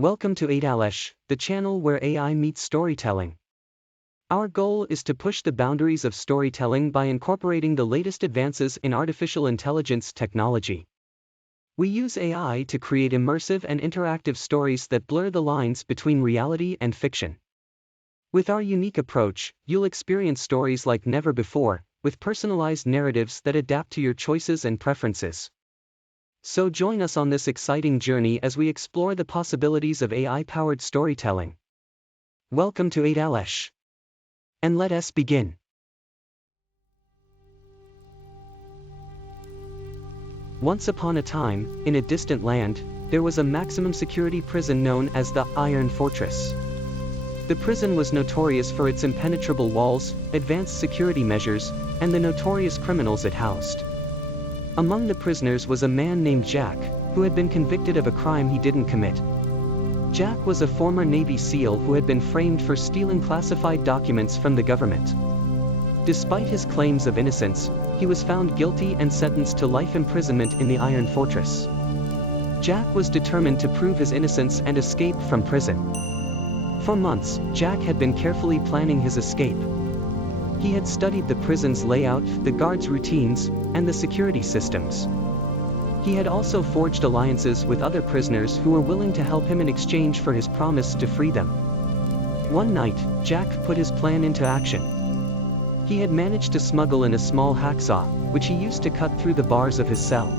Welcome to AiTales, the channel where AI meets storytelling. Our goal is to push the boundaries of storytelling by incorporating the latest advances in artificial intelligence technology. We use AI to create immersive and interactive stories that blur the lines between reality and fiction. With our unique approach, you'll experience stories like never before, with personalized narratives that adapt to your choices and preferences. So join us on this exciting journey as we explore the possibilities of AI-powered storytelling. Welcome to AiTales. And let us begin. Once upon a time, in a distant land, there was a maximum security prison known as the Iron Fortress. The prison was notorious for its impenetrable walls, advanced security measures, and the notorious criminals it housed. Among the prisoners was a man named Jack, who had been convicted of a crime he didn't commit. Jack was a former Navy SEAL who had been framed for stealing classified documents from the government. Despite his claims of innocence, he was found guilty and sentenced to life imprisonment in the Iron Fortress. Jack was determined to prove his innocence and escape from prison. For months, Jack had been carefully planning his escape. He had studied the prison's layout, the guards' routines, and the security systems. He had also forged alliances with other prisoners who were willing to help him in exchange for his promise to free them. One night, Jack put his plan into action. He had managed to smuggle in a small hacksaw, which he used to cut through the bars of his cell.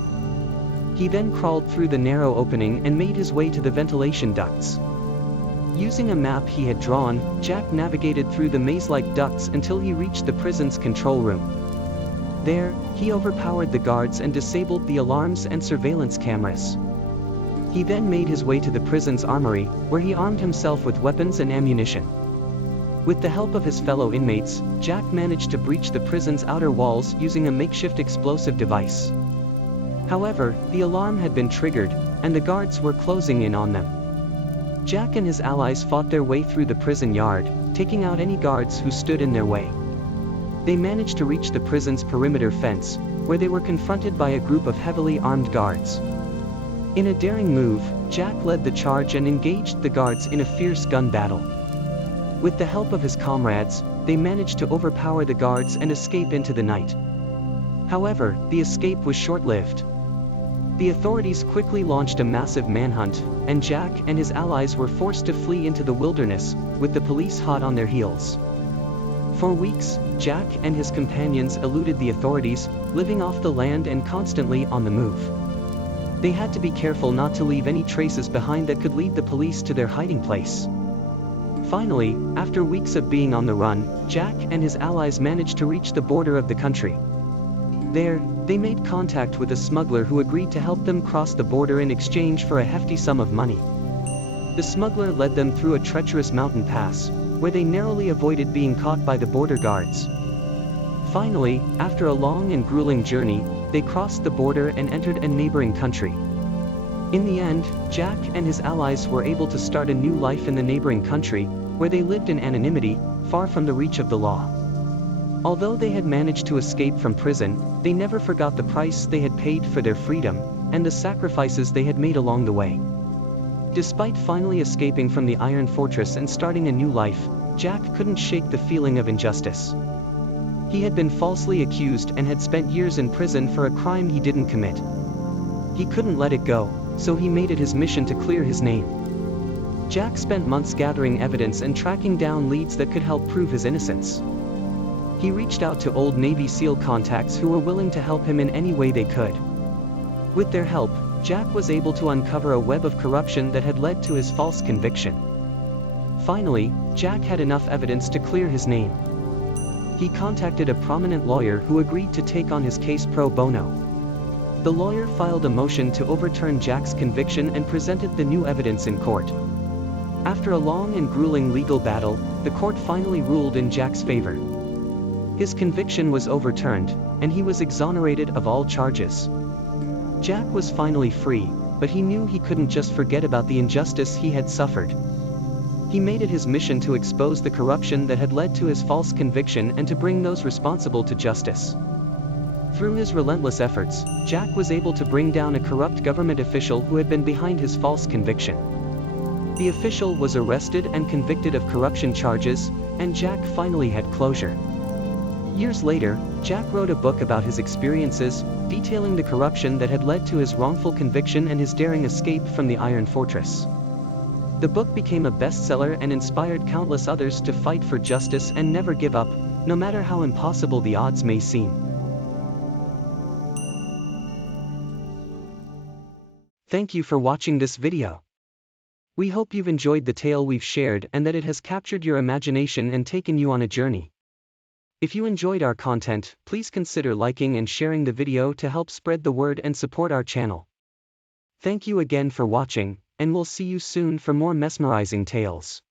He then crawled through the narrow opening and made his way to the ventilation ducts. Using a map he had drawn, Jack navigated through the maze-like ducts until he reached the prison's control room. There, he overpowered the guards and disabled the alarms and surveillance cameras. He then made his way to the prison's armory, where he armed himself with weapons and ammunition. With the help of his fellow inmates, Jack managed to breach the prison's outer walls using a makeshift explosive device. However, the alarm had been triggered, and the guards were closing in on them. Jack and his allies fought their way through the prison yard, taking out any guards who stood in their way. They managed to reach the prison's perimeter fence, where they were confronted by a group of heavily armed guards. In a daring move, Jack led the charge and engaged the guards in a fierce gun battle. With the help of his comrades, they managed to overpower the guards and escape into the night. However, the escape was short-lived. The authorities quickly launched a massive manhunt, and Jack and his allies were forced to flee into the wilderness, with the police hot on their heels. For weeks, Jack and his companions eluded the authorities, living off the land and constantly on the move. They had to be careful not to leave any traces behind that could lead the police to their hiding place. Finally, after weeks of being on the run, Jack and his allies managed to reach the border of the country. There, they made contact with a smuggler who agreed to help them cross the border in exchange for a hefty sum of money. The smuggler led them through a treacherous mountain pass, where they narrowly avoided being caught by the border guards. Finally, after a long and grueling journey, they crossed the border and entered a neighboring country. In the end, Jack and his allies were able to start a new life in the neighboring country, where they lived in anonymity, far from the reach of the law. Although they had managed to escape from prison, they never forgot the price they had paid for their freedom, and the sacrifices they had made along the way. Despite finally escaping from the Iron Fortress and starting a new life, Jack couldn't shake the feeling of injustice. He had been falsely accused and had spent years in prison for a crime he didn't commit. He couldn't let it go, so he made it his mission to clear his name. Jack spent months gathering evidence and tracking down leads that could help prove his innocence. He reached out to old Navy SEAL contacts who were willing to help him in any way they could. With their help, Jack was able to uncover a web of corruption that had led to his false conviction. Finally, Jack had enough evidence to clear his name. He contacted a prominent lawyer who agreed to take on his case pro bono. The lawyer filed a motion to overturn Jack's conviction and presented the new evidence in court. After a long and grueling legal battle, the court finally ruled in Jack's favor. His conviction was overturned, and he was exonerated of all charges. Jack was finally free, but he knew he couldn't just forget about the injustice he had suffered. He made it his mission to expose the corruption that had led to his false conviction and to bring those responsible to justice. Through his relentless efforts, Jack was able to bring down a corrupt government official who had been behind his false conviction. The official was arrested and convicted of corruption charges, and Jack finally had closure. Years later, Jack wrote a book about his experiences, detailing the corruption that had led to his wrongful conviction and his daring escape from the Iron Fortress. The book became a bestseller and inspired countless others to fight for justice and never give up, no matter how impossible the odds may seem. Thank you for watching this video. We hope you've enjoyed the tale we've shared and that it has captured your imagination and taken you on a journey. If you enjoyed our content, please consider liking and sharing the video to help spread the word and support our channel. Thank you again for watching, and we'll see you soon for more mesmerizing tales.